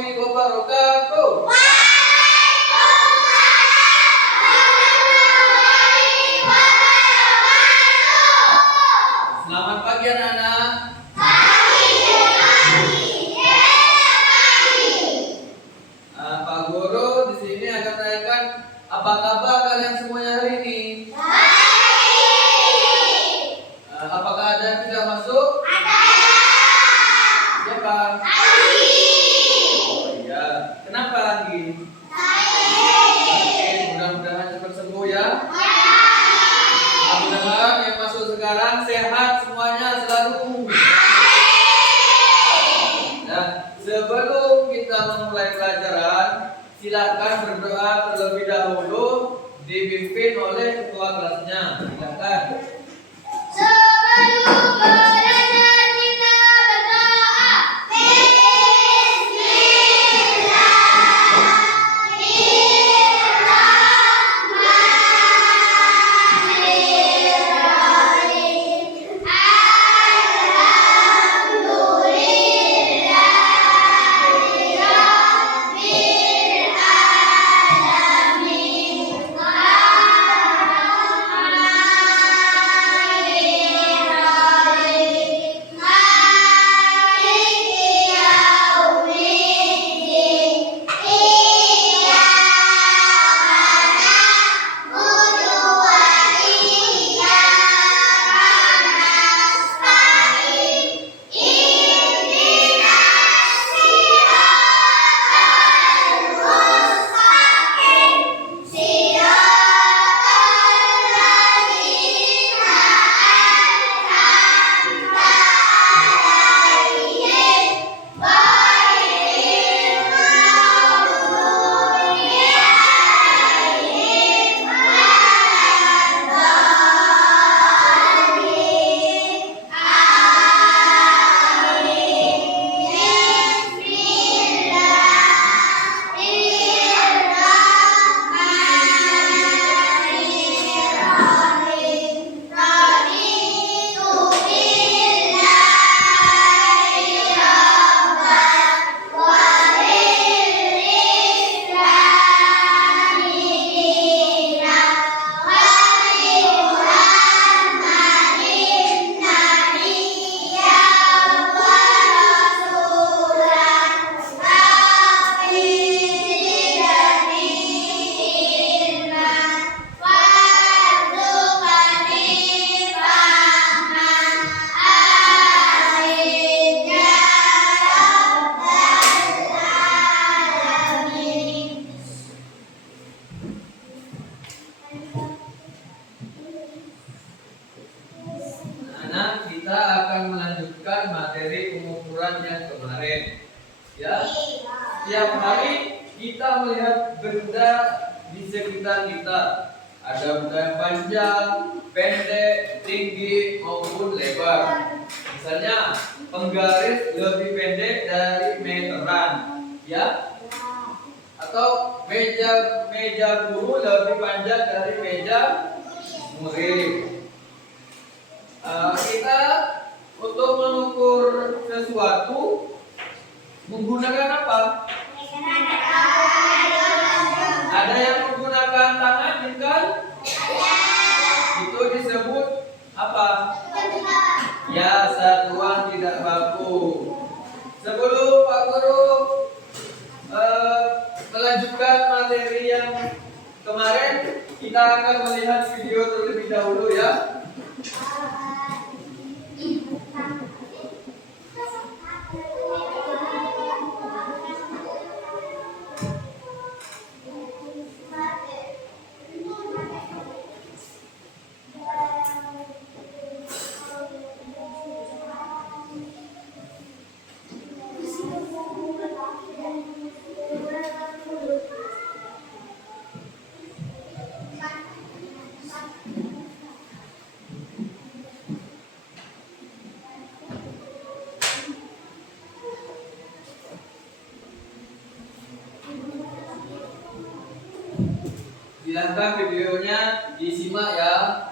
warahmatullahi wabarakatuh. Selamat pagi anak-anak. Pak Guru di sini akan tanyakan apa kabar kalian semuanya hari ini? Apakah ada yang tidak masuk? Siapa? Oh iya. Kenapa lagi? Sakit. Mudah-mudahan cepat sembuh ya. Mudah-mudahan yang masuk sekarang sehat semuanya selalu. Nah, sebelum kita memulai pelajaran, silakan berdoa terlebih dahulu dipimpin oleh ketua kelasnya. Silakan. Sebelum belajar kita berdoa. Bismillahirrahmanirrahim. Alhamdulillahirabbil alamin. Maliki yaumiddin. Iyyaka na'budu wa iyyaka nasta'in. Ihdinas siratal mustaqim. Siratal ladzina an'amta 'alaihim ghairil maghdubi 'alaihim waladdallin. Bismillahirrahmanirrahim. Raditu billahi rabban wa bil islami dinan wa bi Muhammadin nabiyyan wa rasulan. Rabbi zidni ilman warzuqni fahman. Amin ya rabbal alamin. Anak, kita akan melanjutkan materi pengukuran yang kemarin. Ya, setiap hari kita melihat benda di sekitar kita. Ada benda yang panjang, pendek, tinggi maupun lebar. Misalnya, penggaris lebih pendek dari meteran, ya? Atau meja guru lebih panjang dari meja murid. Kita untuk mengukur sesuatu menggunakan apa? Ada yang menggunakan tangan, kan? Itu disebut apa? Ya, satuan tidak baku. Sebelum Pak Guru melanjutkan materi yang kemarin, kita akan melihat video terlebih dahulu ya. Silahkan videonya disimak ya.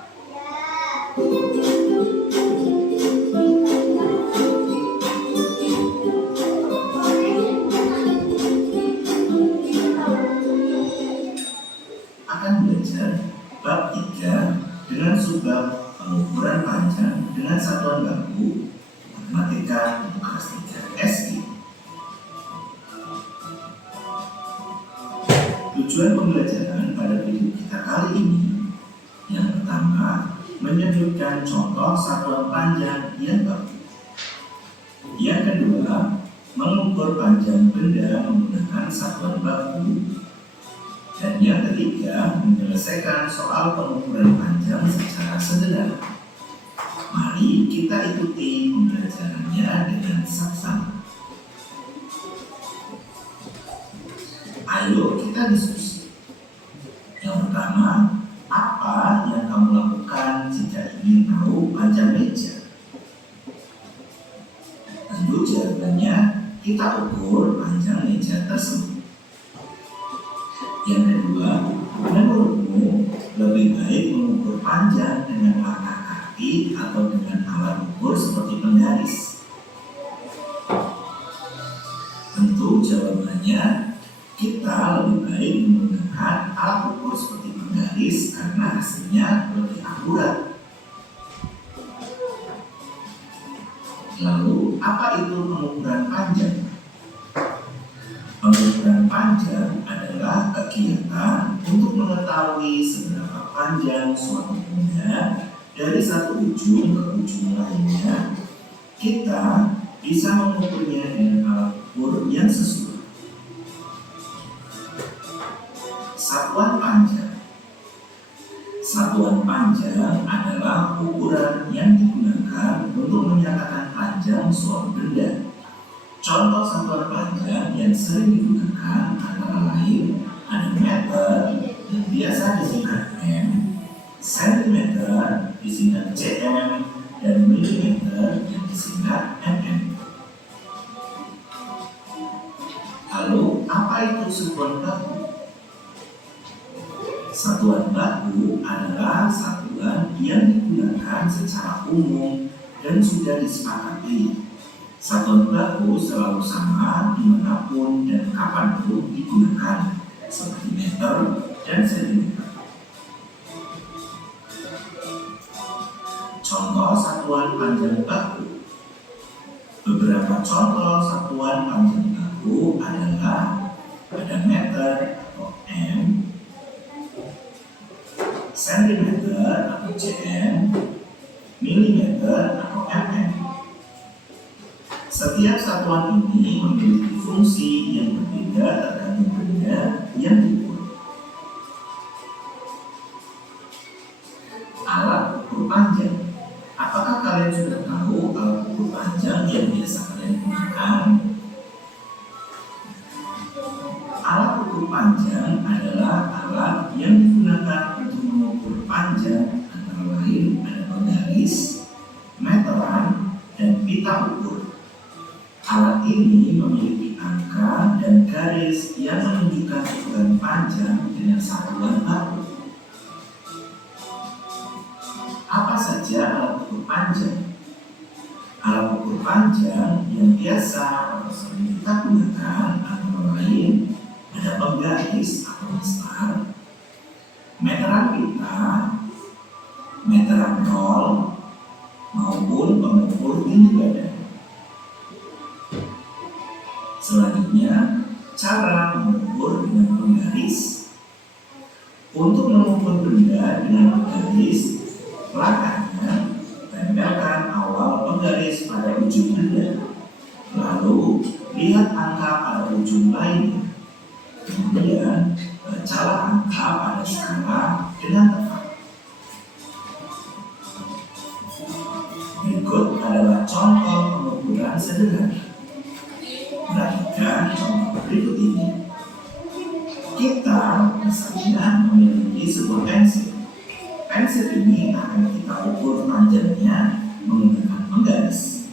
belajar bab 3 dengan subbab pengukuran panjang dengan satuan baku matematika untuk kelas 3 SI. Tujuan pembelajaran pada video kita kali ini yang pertama menyebutkan contoh satuan panjang yang baku. Yang kedua, mengukur panjang benda menggunakan satuan baku. Dan yang ketiga, menyelesaikan soal pengukuran panjang secara sederhana. Mari kita ikuti pembelajarannya dengan saksama. Ayo kita diskusi. Yang pertama, apa yang kamu lakukan jika ingin tahu panjang meja? Tentu jawabannya kita ukur panjang meja tersebut. Yang kedua, menurutmu lebih baik mengukur panjang dengan langkah kaki atau dengan alat ukur seperti penggaris? Tentu jawabannya kita lebih baik menggunakan alat ukur seperti penggaris karena hasilnya lebih akurat. Lalu, apa itu pengukuran panjang? Pengukuran panjang adalah kegiatan untuk mengetahui seberapa panjang suatu benda dari satu ujung ke ujung lainnya. Kita bisa mengukurnya dengan alat ukur yang sesuai. Satuan panjang. Satuan panjang adalah ukuran yang digunakan untuk menyatakan panjang suatu benda. Contoh satuan panjang yang sering digunakan antara lain ada meter yang biasa disingkat M, sentimeter disingkat cm, dan milimeter yang disingkat mm. Lalu, apa itu satuan baku? Satuan baku adalah satuan yang digunakan secara umum dan sudah disepakati. Satuan baku selalu sama dimanapun dan kapanpun digunakan, seperti meter dan sentimeter. Contoh satuan panjang baku. Beberapa contoh satuan panjang baku adalah ada meter atau M, sentimeter atau cm, milimeter atau mm. Setiap satuan ini memiliki fungsi yang berbeda tergantung benda yang diukur. Alat ukur panjang. Apakah kalian sudah tahu alat ukur panjang yang biasa kalian gunakan? Alat ukur panjang adalah alat yang digunakan untuk mengukur panjang, antara lain ada penggaris, meteran, dan pita ukur. Alat ini memiliki angka dan garis yang menunjukkan ukuran panjang dengan satuan baku. Apa saja alat ukur panjang? Alat ukur panjang yang biasa atau sering kita gunakan antara lain ada penggaris atau mistar, meteran pita, meteran roll, maupun pengukur tinggi badan. Selanjutnya, cara mengukur dengan penggaris. Untuk mengukur benda dengan penggaris, langkahnya tempelkan awal penggaris pada ujung benda, lalu lihat angka pada ujung lainnya. Kemudian, bacalah angka pada skala dengan tepat. Berikut adalah contoh pengukuran sederhana. Perhatikan contoh berikut ini. Kita misalnya memiliki sebuah pensil. Pensil ini akan kita ukur panjangnya menggunakan penggaris.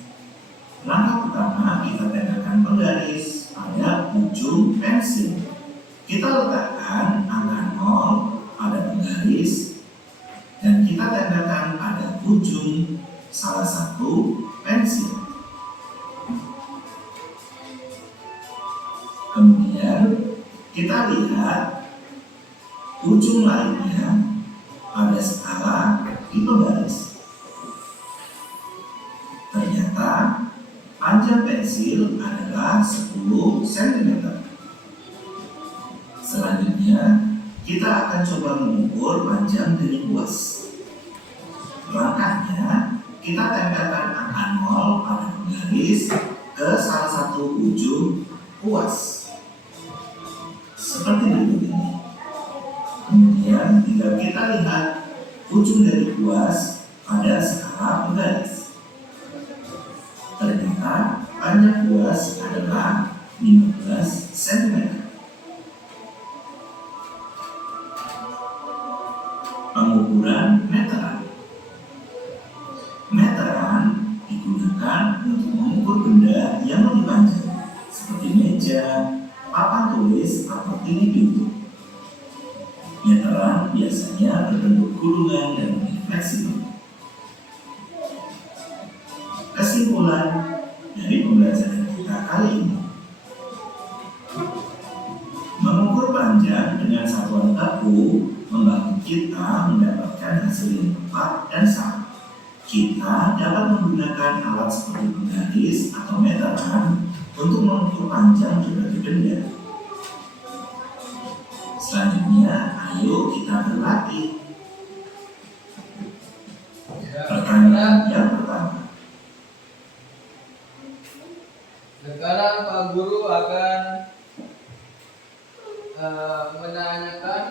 Langkah pertama, kita tempelkan penggaris pada ujung pensil. Kita letakkan angka 0 pada penggaris dan kita tempelkan pada ujung salah satu pensil. Kemudian kita lihat ujung lainnya penggaris. Ternyata panjang pensil adalah 10 cm. Selanjutnya, kita akan coba mengukur panjang dari kuas. Langkahnya, kita tempelkan angka 0 pada penggaris ke salah satu ujung kuas. Seperti berikut ini. Kemudian, tinggal kita lihat ujung dari kuas pada skala penggaris. Ternyata panjang kuas adalah 15 cm. Pengukuran meteran. Meteran digunakan untuk mengukur benda yang lebih panjang, seperti meja, papan tulis, atau tinggi pintu. Meteran biasanya berbentuk gulungan dan lebih fleksibel. Kesimpulan dari pembelajaran kita kali ini, mengukur panjang dengan satuan baku membantu kita mendapatkan hasil yang tepat dan sama. Kita dapat menggunakan alat seperti penggaris atau meteran untuk mengukur panjang berbagai benda. Selanjutnya, ayo kita berlatih. Pertanyaan yang pertama. Sekarang Pak Guru akan menanyakan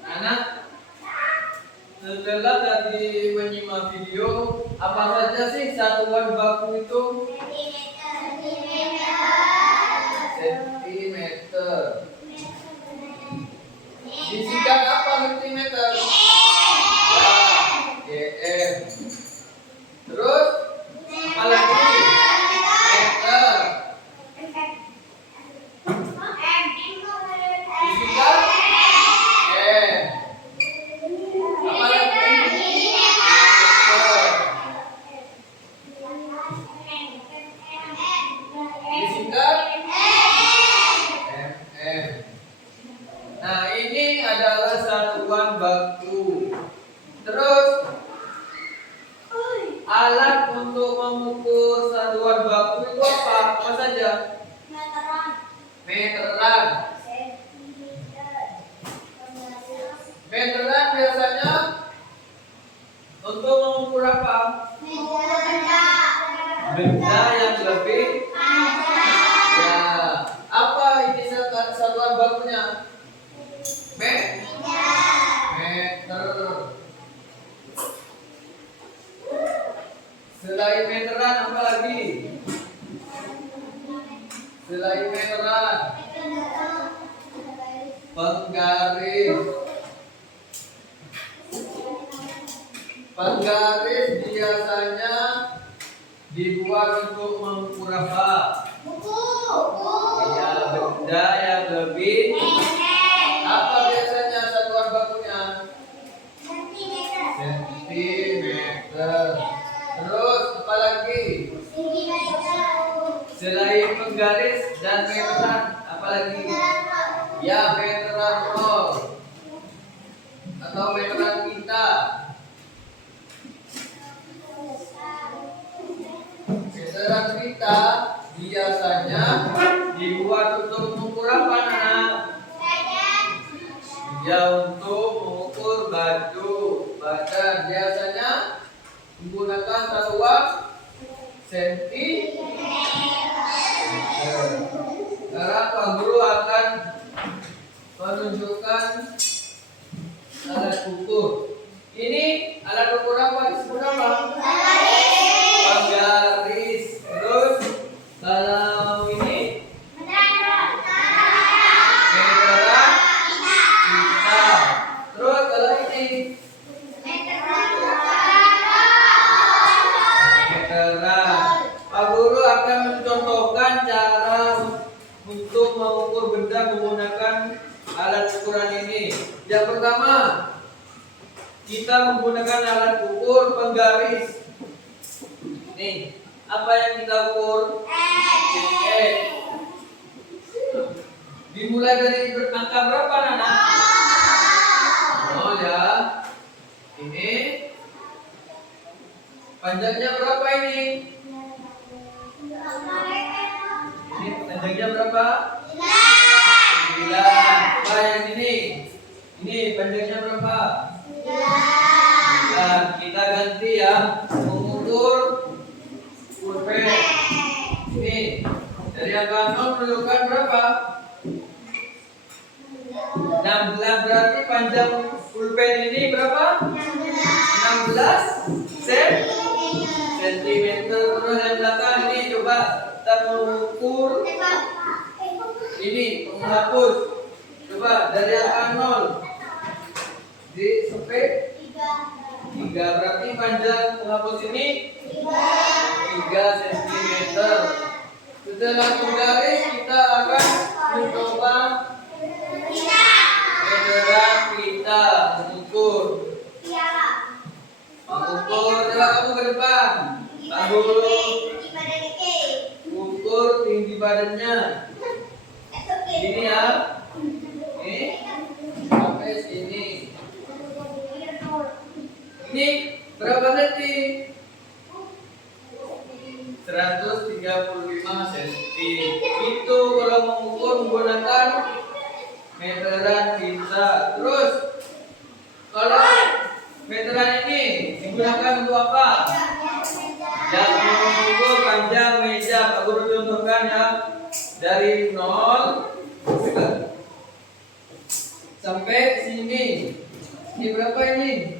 anak, setelah tadi menyimak video, apa saja sih satuan baku itu? Sentimeter. Disingkat apa sentimeter? Ya, cm. Terus apa lagi? Meter. Disingkat m. Apa lagi? Meter. Disingkat mm. Nah, ini adalah satuan baku. Terus alat untuk mengukur satuan baku itu apa? Apa saja? Meteran. Meteran biasanya untuk mengukur apa? Benda yang lebih. Ya, apa ini satuan bakunya? Meter. Selain meteran apa lagi? Selain meteran, penggaris. Penggaris biasanya dibuat untuk mengukur apa? Ya, benda yang lebih. Apa biasanya satuan bakunya? Sentimeter. Terus apa lagi? Selain penggaris dan meteran, apa lagi? Ya, meteran roll atau meteran pita. Meteran pita biasanya dibuat untuk mengukur apa, anak? Ya, untuk mengukur badan. Biasanya menggunakan satuan sentimeter. Sekarang Pak Guru akan menunjukkan alat ukur. Ini alat ukur apa? Disebut apa? Penggaris. Terus kalau ini meteran pita. Terus kalau ini meteran. Pak Guru akan mencontohkan cara untuk mengukur benda menggunakan alat ukuran ini. Yang pertama, kita menggunakan alat ukur penggaris. Nih, apa yang kita ukur? X. Dimulai dari angka berapa, Nana? 0 ya. Ini panjangnya berapa ini? Ini panjangnya berapa? 9. Apa yang ini? Ini panjangnya berapa? 9. Kita ganti ya, mengukur pulpen. Ini dari angka 0 menunjukkan berapa? 16. Berarti panjang pulpen ini berapa? 16 sentimeter. Terus yang belakang ini coba kita mengukur ini menghapus. Coba dari angka 0 di sampai 3. Berarti panjang menghapus ini 3 sentimeter. Setelah menggaris kita akan mencoba meteran kita mengukur. Coba kamu ke depan. Tahu dulu. Ukur tinggi badannya. Ini ya. Ini sampai sini. Ini berapa senti? 135 cm. Itu kalau mengukur menggunakan meteran kita. Terus kalau meteran ini digunakan untuk apa? Yang mengukur panjang meja. Pak Guru contohkan ya, dari 0 sampai sini. Ini berapa ini?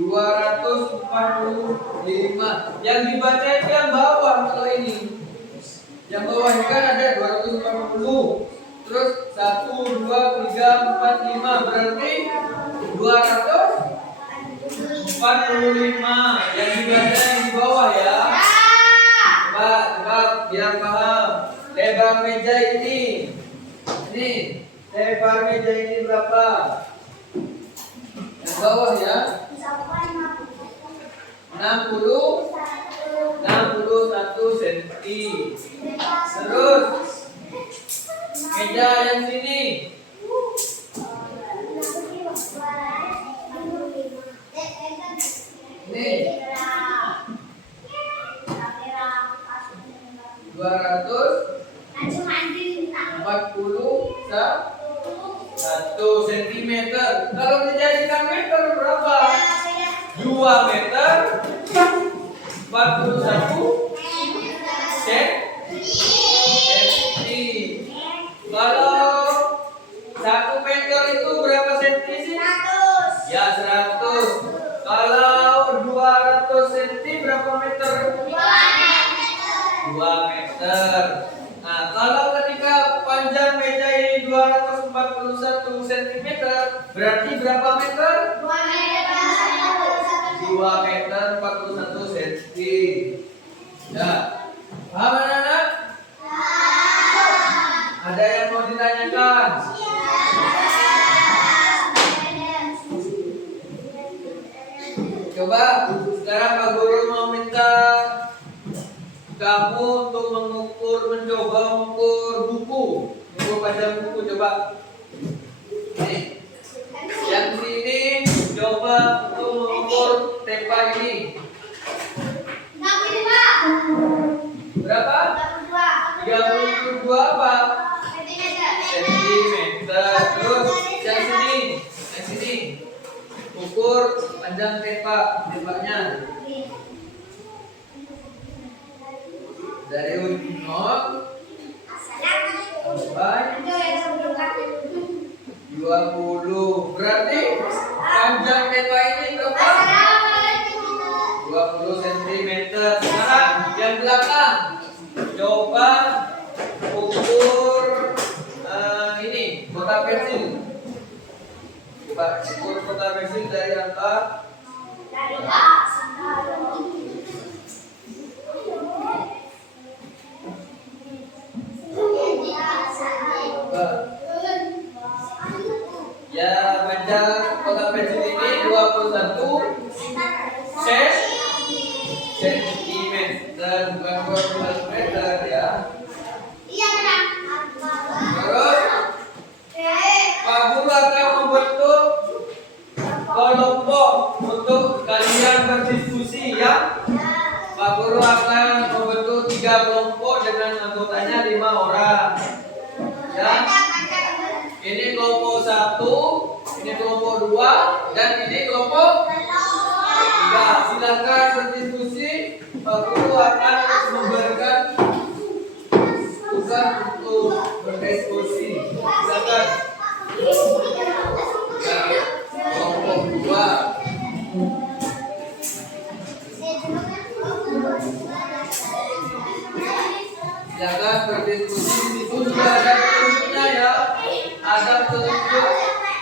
245. Yang dibaca itu yang bawah kalau ini. Yang bawah ini kan ada 240. Terus 1, 2, 3, 4, 5. Berarti 245. Yang dibaca yang di bawah ya. Coba biar paham. Lebar meja ini. Ini lebar meja ini berapa? Yang bawah ya. 61 cm. Terus meja yang sini. Ini 241 cm. Kalau dijadikan meter berapa? 2 meter 41 senti. Kalau 1 meter itu berapa senti sih? Ya 100. Kalau 200 senti berapa meter? 2 meter. Nah, kalau ketika panjang meja ini 241 cm, berarti berapa meter? 2 meter 41 cm. Ya. Paham anak-anak? Ada yang mau ditanyakan? Coba sekarang Pak Guru mau minta kamu untuk mencoba mengukur buku, mengukur panjang buku. Coba. Nih. Yang sini coba untuk mengukur tempat ini. Berapa? 32 apa? Sentimeter. Terus yang sini ukur panjang tembaknya dari ujung 0 sampai 20. Berarti panjang tembak ini berapa? 20 cm. Sekarang yang belakang coba ukur ini kotak pensil. Coba ukur kotak pensil dari angka ya, panjang kotak pensil ini 21 sentimeter, bukan 12 meter ya. Iya, Kak. Terus Pak Guru akan membentuk kelompok untuk kalian berdiskusi ya. Pak Guru akan membentuk 3 kelompok dengan anggotanya 5 orang. Ya. Ini kelompok 1, ini kelompok 2, dan ini kelompok 3. Silakan berdiskusi. Pak Guru akan memberikan tugas untuk berdiskusi. Silakan. Ya, kelompok 2. Silakan berdiskusi. Di situ sudah ada telunjuknya ya. Ada telunjuk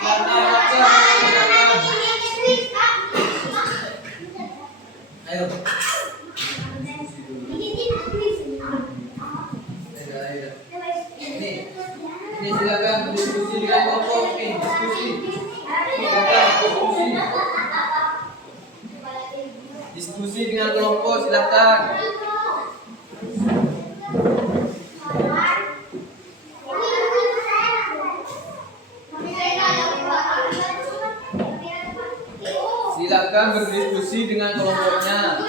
dan arahnya. Silakan. Ayo. Ini silakan berdiskusi dengan kelompok ini. Diskusi. Silakan diskusi. Diskusi dengan kelompok silakan. Silakan berdiskusi dengan kelompoknya.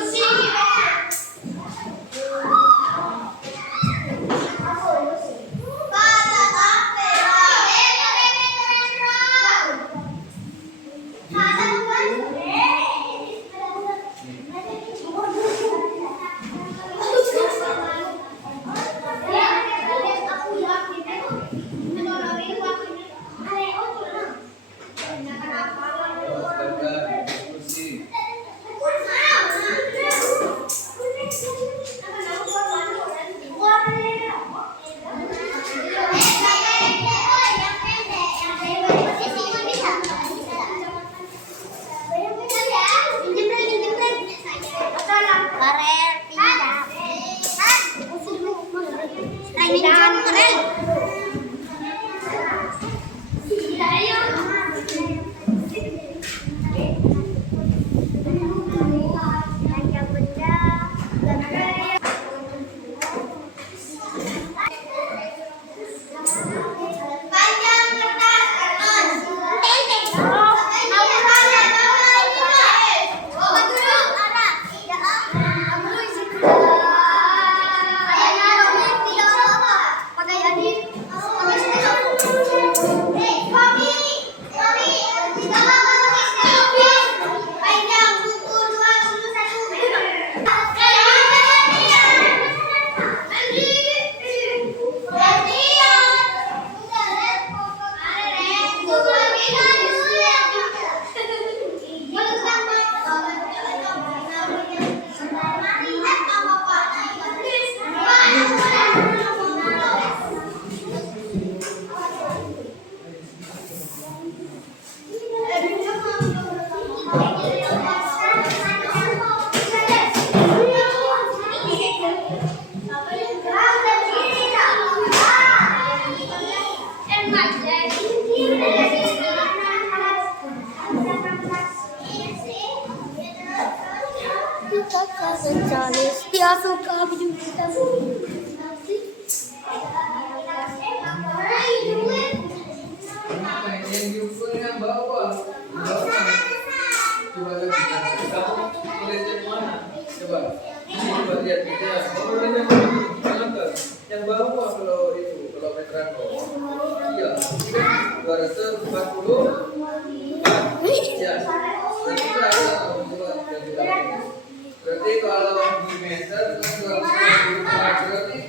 Dia suka juga. Kenapa ini yang diukur yang bawah? Bawah. Coba lihat. Kamu tulis yang mana? Coba. Ini coba lihat kita. Kamu tulis yang mana? Yang bawah kalau itu, kalau meteran bawah. Iya. 240. Ya. Berarti kalau di meter 240 berarti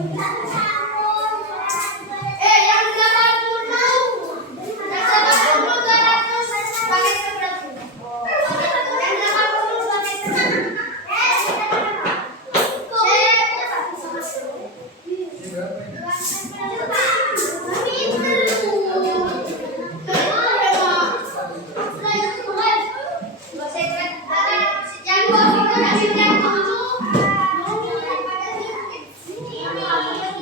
yang 80. Yang 80 200 pakai seberapa? Yang 80 pakai seberapa? Yang 2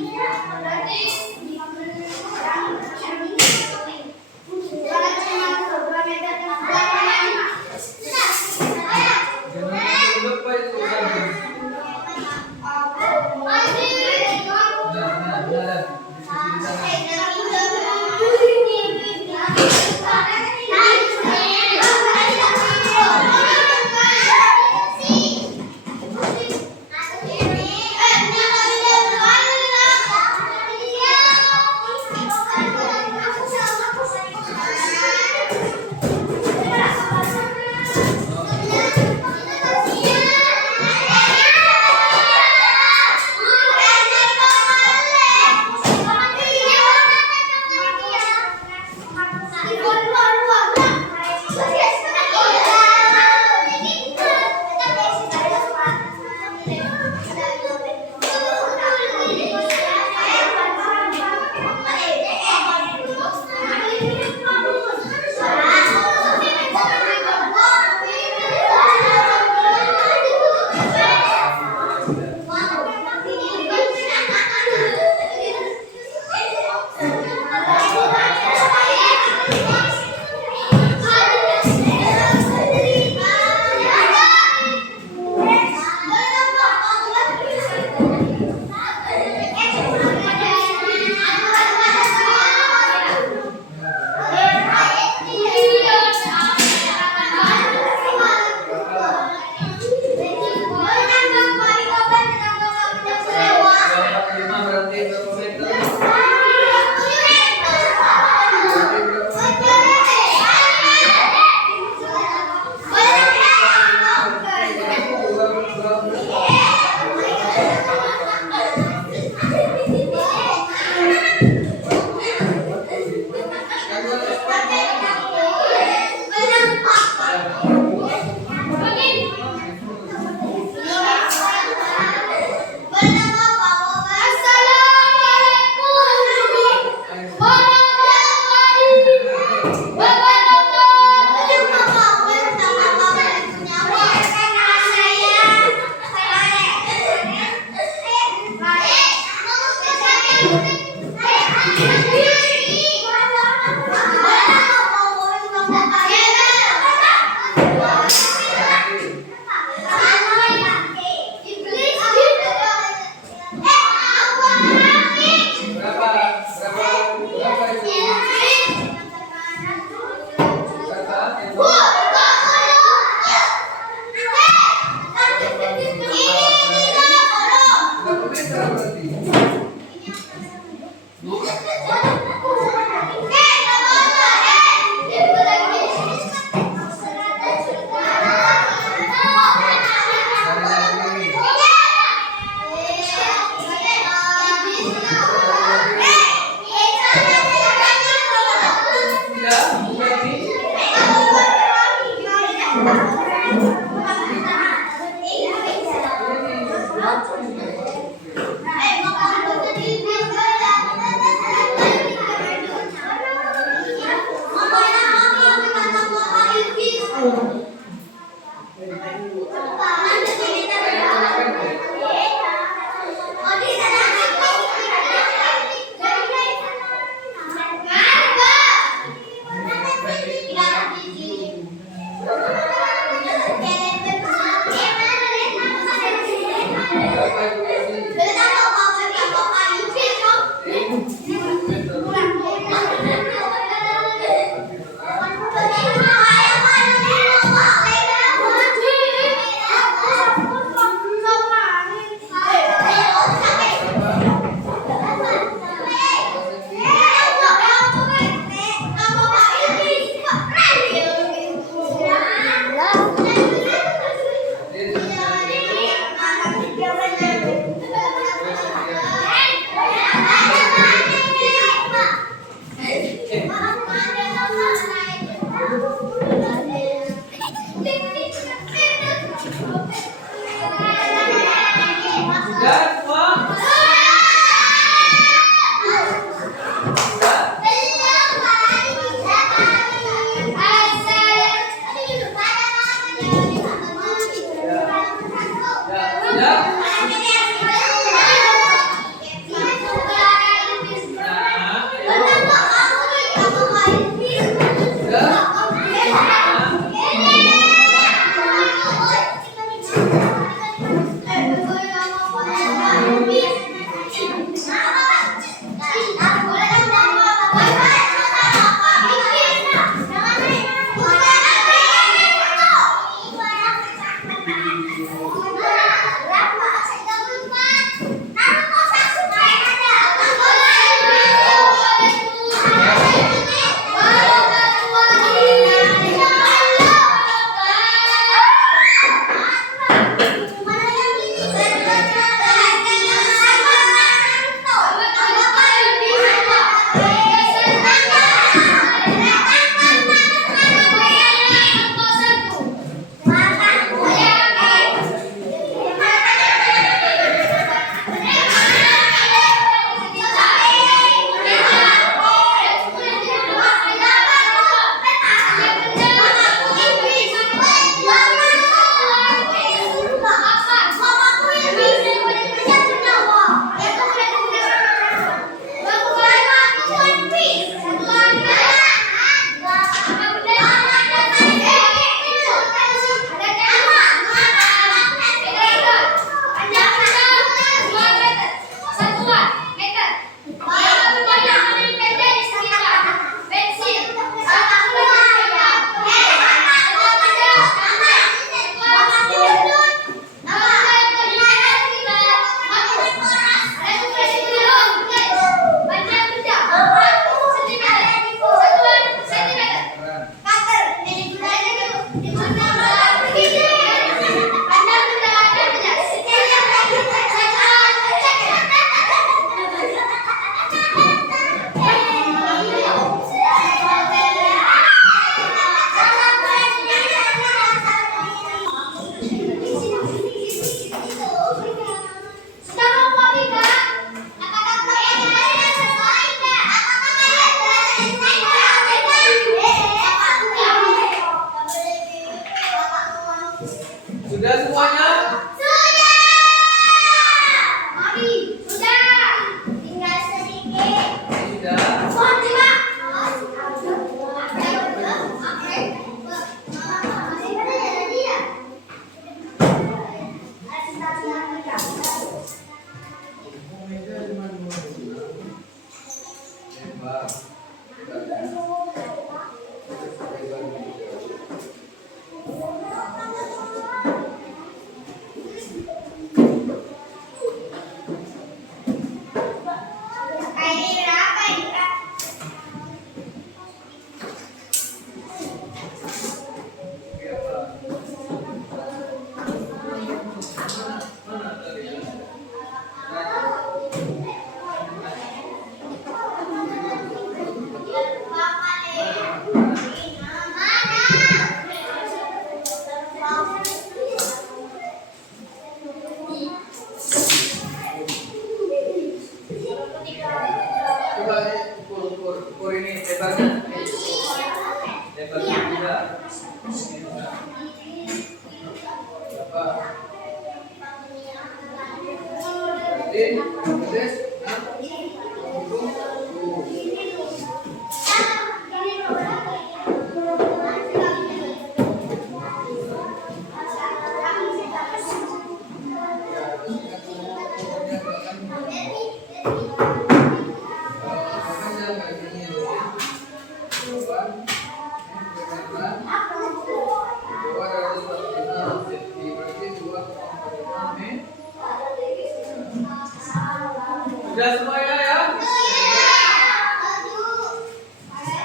Sudah semuanya ya?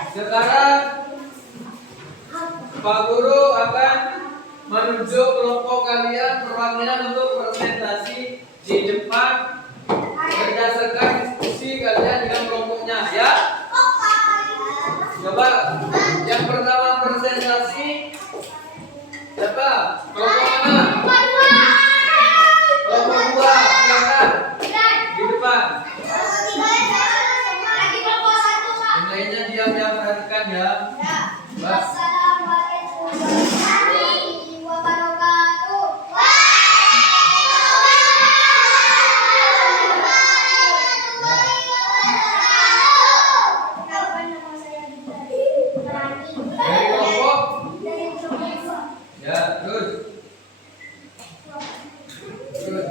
Sekarang Pak Guru akan menunjuk kelompok kalian perwakilan untuk presentasi di depan berdasarkan diskusi kalian dengan kelompoknya ya. Coba yang pertama presentasi siapa? Kelompok mana? Kelompok 2, silakan di depan. Yang lainnya diam-diam perhatikan ya. Mbak. Assalamualaikum warahmatullahi wabarakatuh. Dari kelompok? Dari kelompok. Ya, terus. Terus.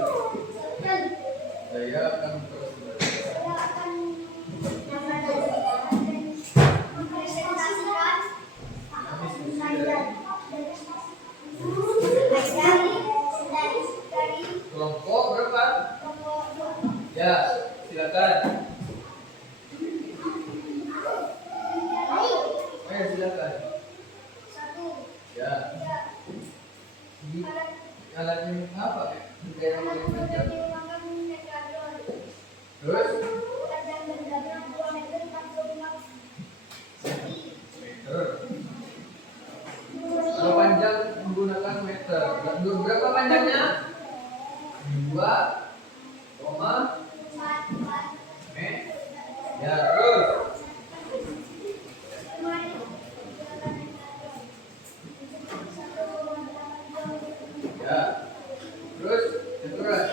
Saya akan terus belajar. Saya akan mempresentasikan dari Kelompok berapa? Ya, silakan. Ayo silakan. satu Ya. Ini alatnya apa? Bendera anak yang muda panjang. menggunakan megaton. Terus Panjang bendera 2 meter 45 cm. meter. Kalau panjang menggunakan meter. Berapa panjangnya? 2, ya terus. Ya. Terus terus.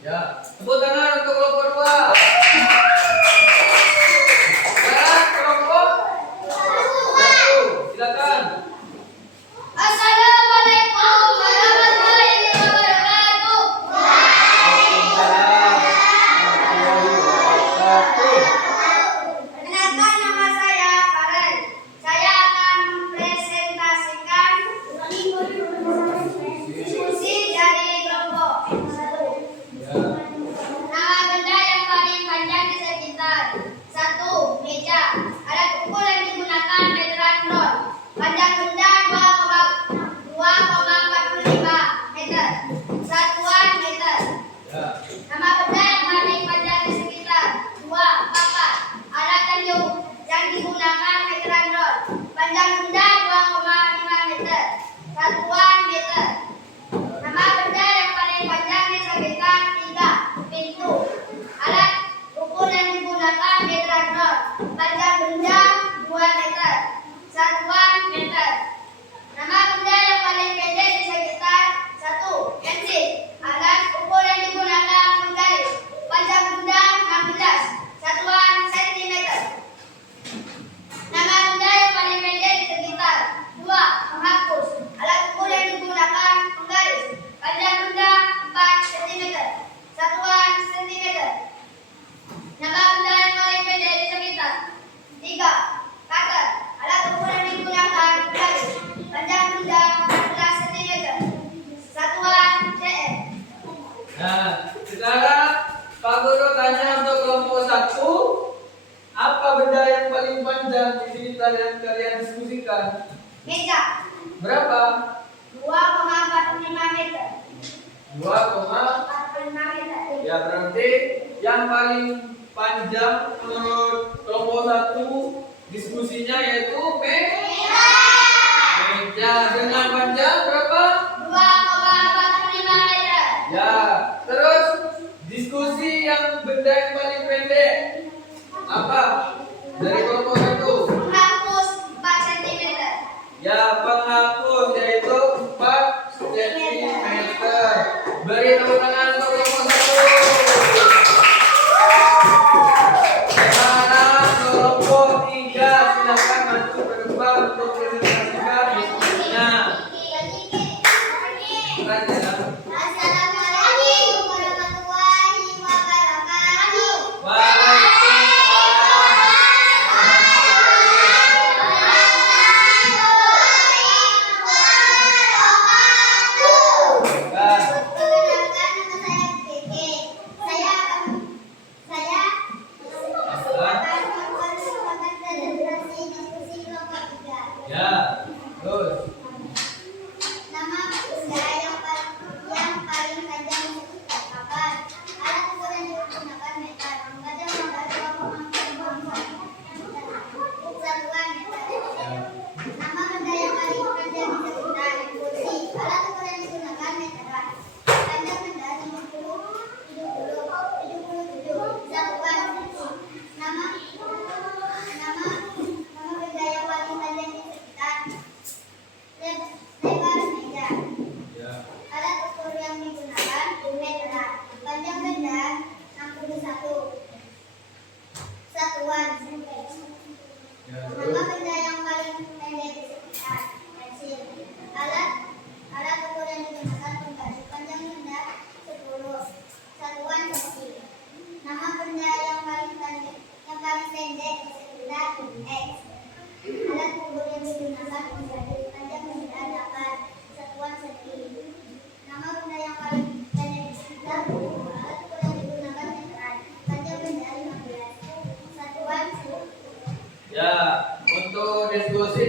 Ya, tepuk tangan untuk kelompok 2. Sekarang kelompok 1. Silakan. Assalamualaikum warahmatullahi wabarakatuh. Waalaikumsalam warahmatullahi wabarakatuh. Perkenalkan, nama saya Farel. Saya akan mempresentasikan diskusi dari kelompok 1. Ya. Nama benda yang paling panjang di sekitar. 1. Meja. Alat ukur yang digunakan meteran non. Panjang benda 2,45 meter. Satuan meter. Ya. Nama benda yang paling panjang di sekitar. 2. Papat. Alat yang digunakan meteran non. Panjang benda 2,5 meter. Satuan meter. Nama benda yang paling panjang di sekitar. 3. Pintu. Alat ukur yang digunakan meteran non. Panjang benda 2 meter. Satuan meter. Nama benda yang paling pendek di sekitar. 1. Pensil. Alat ukur yang digunakan menggaris. Panjang benda 16. Satuan sentimeter. Nama benda yang paling pendek di sekitar. 2. Menghapus. Alat ukur yang digunakan menggaris. Panjang benda 4 cm. Satuan sentimeter. Nama benda yang paling pendek di sekitar. 3. Cutter. Alat ukur yang digunakan menggaris. Panjang benda 14 cm. Satuan cm. Nah, sekarang Pak Guru tanya untuk kelompok 1, apa benda yang paling panjang di sini kalian diskusikan? Meja. Berapa? 2,45 meter. 2, 45 meter. ya berarti yang paling panjang menurut kelompok 1 diskusinya yaitu meja dengan panjang berapa? 2,45 meter. Ya, terus diskusi yang benda yang paling pendek apa? Dari kelompok 1. Menghapus 4 cm. Ya, penghapus yaitu 4 cm. Beri tepuk tangan untuk kelompok 1. Sekarang kelompok 3 silakan masuk ke depan untuk presentasikan diskusinya. Bukan ya? Assalamualaikum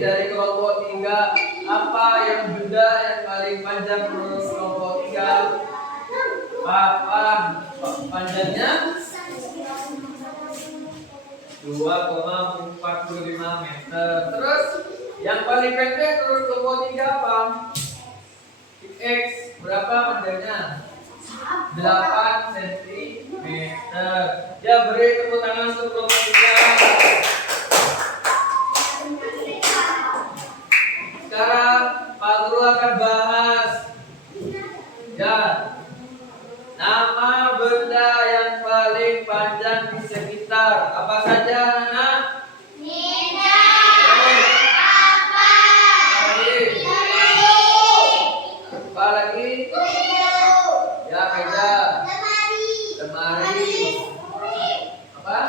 dari kelompok 3. Apa yang benda yang paling panjang menurut kelompok 3? Papan. Panjangnya 2,45 meter. Terus yang paling pendek menurut kelompok 3 apa? X. Berapa panjangnya? 8 cm. Ya, beri tepuk tangan untuk kelompok 3. Sekarang Pak Guru akan bahas ya nama benda yang paling panjang di sekitar. Apa saja, anak? Apa lagi? Ya, meja. Lemari. Apa?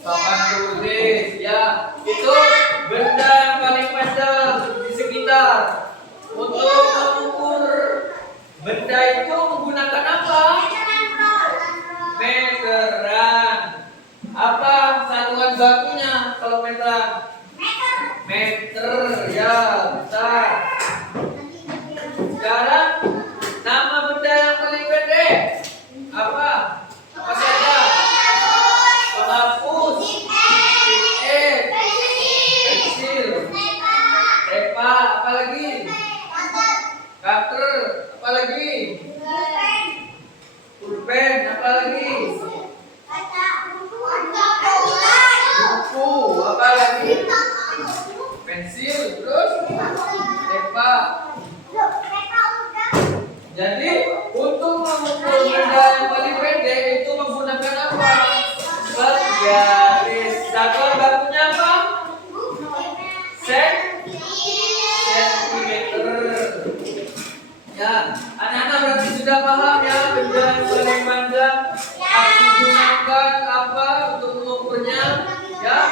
Papan tulis. Ya, itu benda yang paling panjang di sekitar. Untuk mengukur benda itu menggunakan apa? Meteran. Apa satuan bakunya kalau meteran? Meter. Ya, besar. Sekarang nama benda yang paling pendek apa? Apa saja? Penghapus. Pensil. Tepa. Apa lagi? Cutter. Apa lagi? Pulpen. Apa lagi? Buku. Apa lagi? Pensil. Terus tepa. Jadi untuk mengukur benda yang paling pendek itu menggunakan apa? Garis. Satuan bakunya apa? Sentimeter. Ya, anak-anak berarti sudah paham ya benda yang paling panjang aku gunakan apa untuk mengukurnya? Ya.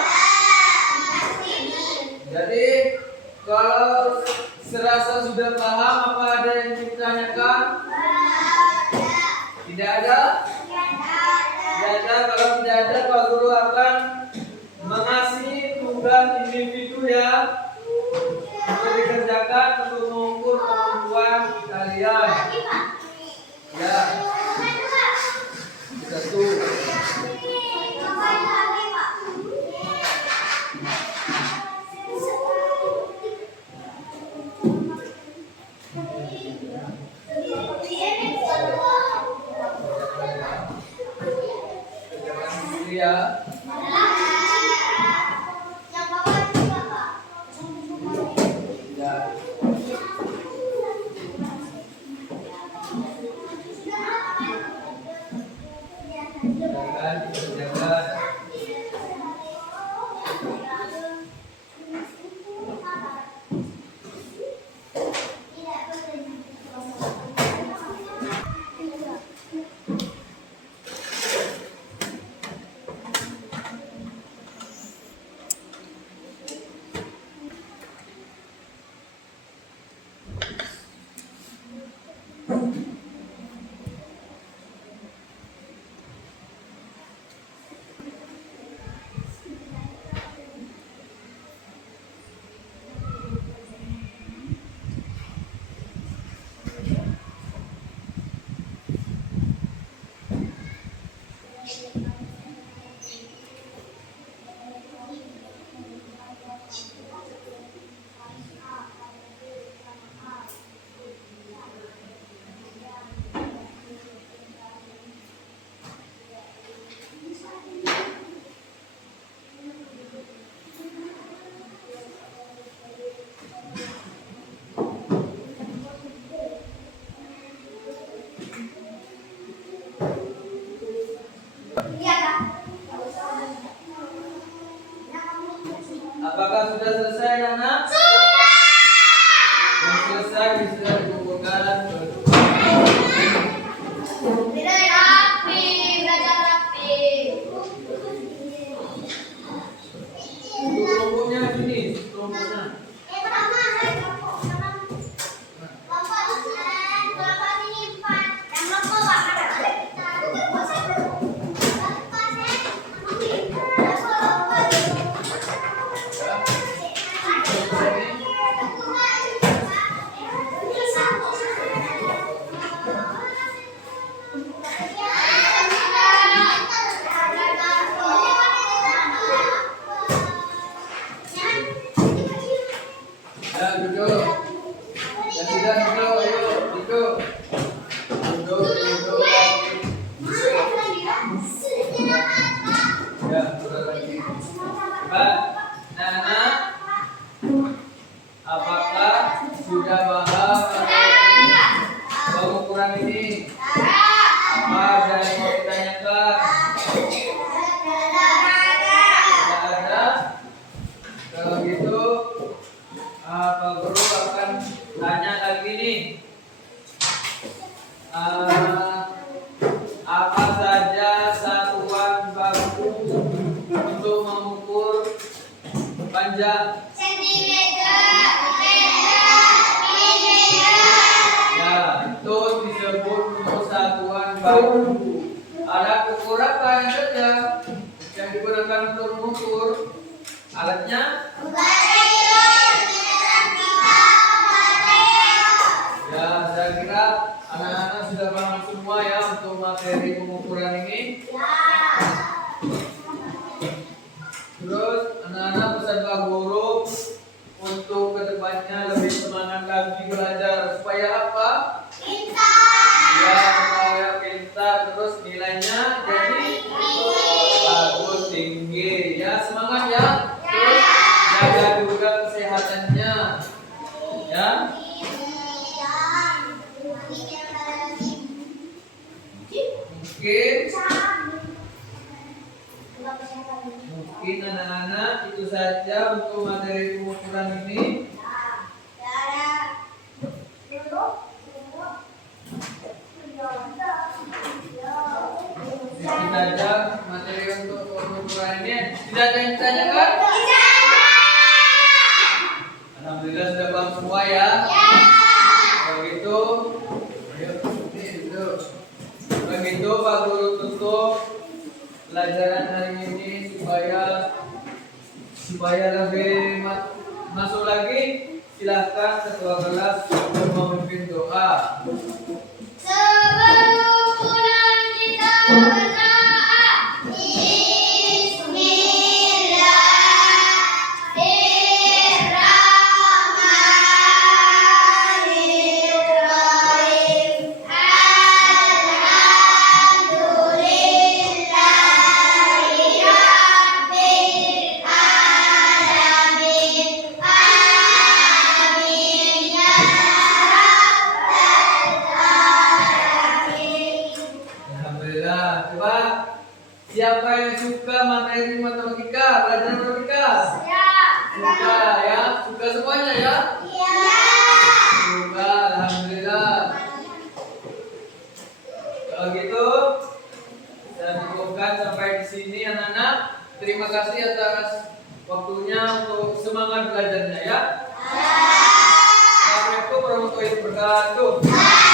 Jadi kalau serasa sudah paham, apa ada yang ditanyakan? Tidak ada? Tidak ada. Kalau tidak ada, Pak Guru akan mengasih tugas individu ya untuk dikerjakan untuk mengukur kemampuan kalian. Ya. Satu. Ya. Ya. Jangan. Apakah sudah selesai, anak? Sudah selesai, bisa dikumpulkan. Kelompoknya sini, kelompoknya. Ya, duduk. Yang tidak duduk, ayo duduk. Duduk, duduk. Ya, duduk lagi. Coba, Nana, apakah sudah paham pengukuran ini? Apa ada yang mau ditanyakan? Tidak ada. Kalau gitu, Pak Guru akan tanya lagi nih. Apa saja satuan baku untuk mengukur panjang? Ya, itu disebut untuk satuan baku. Alat ukur apa yang saja yang digunakan untuk mengukur? Alatnya? Ya, saya kira anak-anak sudah paham semua ya untuk materi pengukuran ini. Terus anak-anak pesan Pak Guru untuk kedepannya lebih semangat lagi belajar supaya apa? Ya, supaya pintar, terus nilainya jadi bagus, tinggi. Ya, semangat ya. Terus jaga juga kesehatannya. Ya. Mungkin anak-anak itu saja untuk materi pengukuran ini. Itu saja materi untuk pengukuran ini. Tidak ada yang ditanyakan? Alhamdulillah sudah paham semua ya. Kalau gitu, ayo duduk. Begitu Pak Guru tutup pelajaran hari ini supaya lebih masuk lagi. Silakan ketua kelas untuk memimpin doa. Sebelum pulang kita berdoa. Alhamdulillah. Coba siapa yang suka materi matematika, belajar matematika? Suka ya? Suka semuanya ya? Suka, alhamdulillah. Kalau gitu, saya cukupkan sampai di sini anak-anak. Terima kasih atas waktunya untuk semangat belajarnya ya. Assalamualaikum warahmatullahi wabarakatuh.